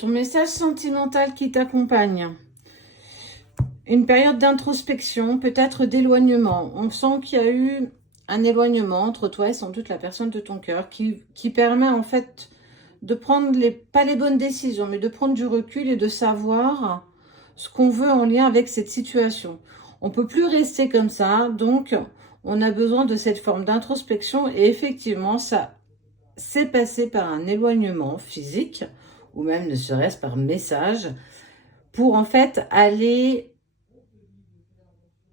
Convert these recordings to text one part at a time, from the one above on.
Ton message sentimental qui t'accompagne. Une période d'introspection, peut-être d'éloignement. On sent qu'il y a eu un éloignement entre toi et sans doute la personne de ton cœur qui permet en fait de prendre pas les bonnes décisions, mais de prendre du recul et de savoir ce qu'on veut en lien avec cette situation. On ne peut plus rester comme ça, donc on a besoin de cette forme d'introspection et effectivement, ça s'est passé par un éloignement physique ou même ne serait-ce par message pour en fait aller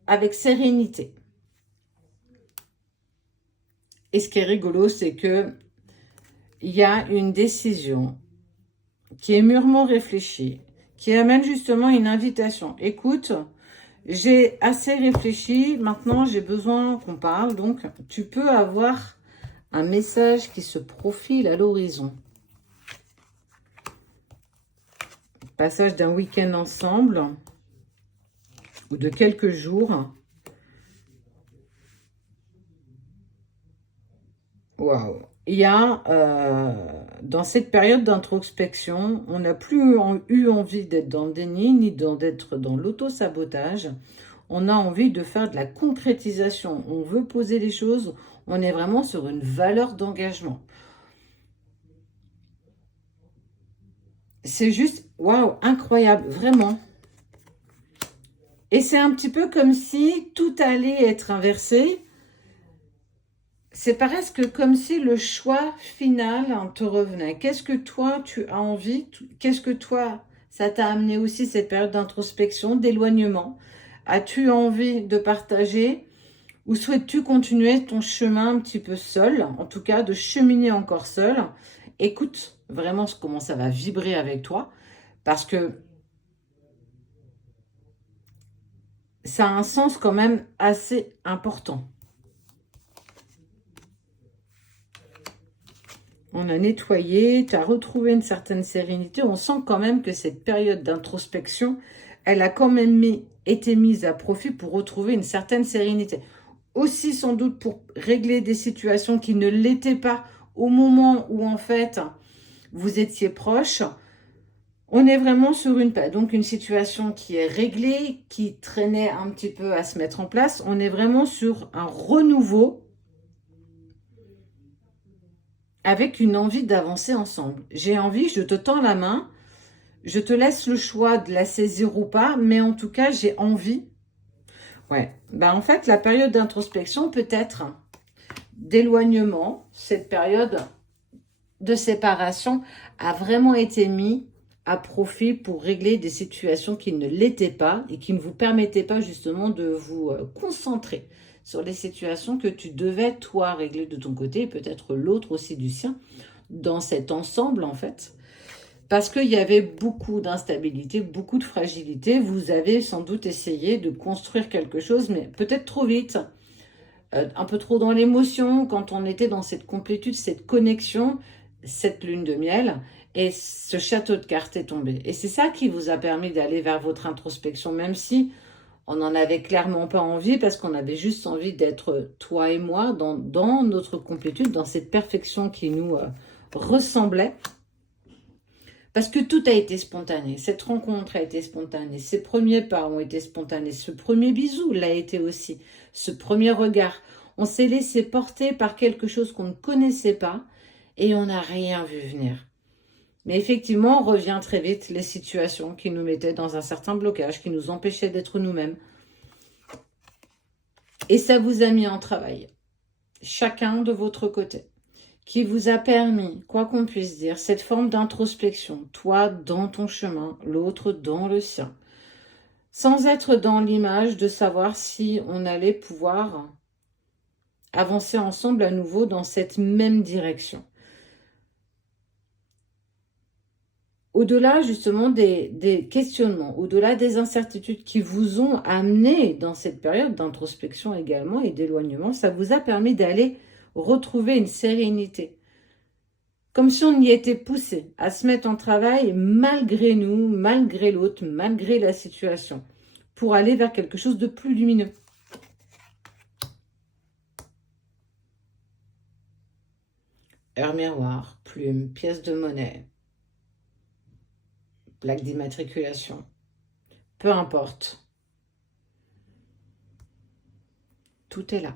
avec sérénité. Et ce qui est rigolo, c'est que il y a une décision qui est mûrement réfléchie, qui amène justement une invitation. Écoute, j'ai assez réfléchi, maintenant j'ai besoin qu'on parle, donc tu peux avoir un message qui se profile à l'horizon. Passage d'un week-end ensemble ou de quelques jours. Waouh! Il y a, dans cette période d'introspection, on n'a plus eu envie d'être dans le déni, ni d'être dans l'auto-sabotage. On a envie de faire de la concrétisation. On veut poser les choses. On est vraiment sur une valeur d'engagement. C'est juste, waouh, incroyable, vraiment. Et c'est un petit peu comme si tout allait être inversé. C'est presque comme si le choix final te revenait. Qu'est-ce que toi, tu as envie? Qu'est-ce que toi, ça t'a amené aussi cette période d'introspection, d'éloignement? As-tu envie de partager ou souhaites-tu continuer ton chemin un petit peu seul? En tout cas, de cheminer encore seul. Écoute vraiment comment ça va vibrer avec toi parce que ça a un sens quand même assez important. On a nettoyé, tu as retrouvé une certaine sérénité. On sent quand même que cette période d'introspection, elle a quand même été mise à profit pour retrouver une certaine sérénité. Aussi sans doute pour régler des situations qui ne l'étaient pas au moment où en fait vous étiez proche. On est vraiment sur donc une situation qui est réglée, qui traînait un petit peu à se mettre en place. On est vraiment sur un renouveau avec une envie d'avancer ensemble. J'ai envie, je te tends la main, je te laisse le choix de la saisir ou pas, mais en tout cas, j'ai envie. Ouais, en fait, la période d'introspection peut être d'éloignement, cette période de séparation a vraiment été mise à profit pour régler des situations qui ne l'étaient pas et qui ne vous permettaient pas justement de vous concentrer sur les situations que tu devais, toi, régler de ton côté et peut-être l'autre aussi du sien dans cet ensemble, en fait. Parce qu'il y avait beaucoup d'instabilité, beaucoup de fragilité. Vous avez sans doute essayé de construire quelque chose, mais peut-être trop vite, un peu trop dans l'émotion, quand on était dans cette complétude, cette connexion, cette lune de miel, et ce château de cartes est tombé. Et c'est ça qui vous a permis d'aller vers votre introspection, même si on n'en avait clairement pas envie, parce qu'on avait juste envie d'être toi et moi dans notre complétude, dans cette perfection qui nous ressemblait. Parce que tout a été spontané. Cette rencontre a été spontanée. Ces premiers pas ont été spontanés. Ce premier bisou l'a été aussi. Ce premier regard. On s'est laissé porter par quelque chose qu'on ne connaissait pas et on n'a rien vu venir. Mais effectivement, on revient très vite les situations qui nous mettaient dans un certain blocage, qui nous empêchaient d'être nous-mêmes. Et ça vous a mis en travail. Chacun de votre côté. Qui vous a permis, quoi qu'on puisse dire, cette forme d'introspection, toi dans ton chemin, l'autre dans le sien, sans être dans l'image de savoir si on allait pouvoir avancer ensemble à nouveau dans cette même direction. Au-delà justement des questionnements, au-delà des incertitudes qui vous ont amené dans cette période d'introspection également et d'éloignement, ça vous a permis d'aller retrouver une sérénité. Comme si on y était poussé à se mettre en travail malgré nous, malgré l'autre, malgré la situation, pour aller vers quelque chose de plus lumineux. Heure miroir, plume, pièce de monnaie. plaque d'immatriculation. Peu importe. Tout est là.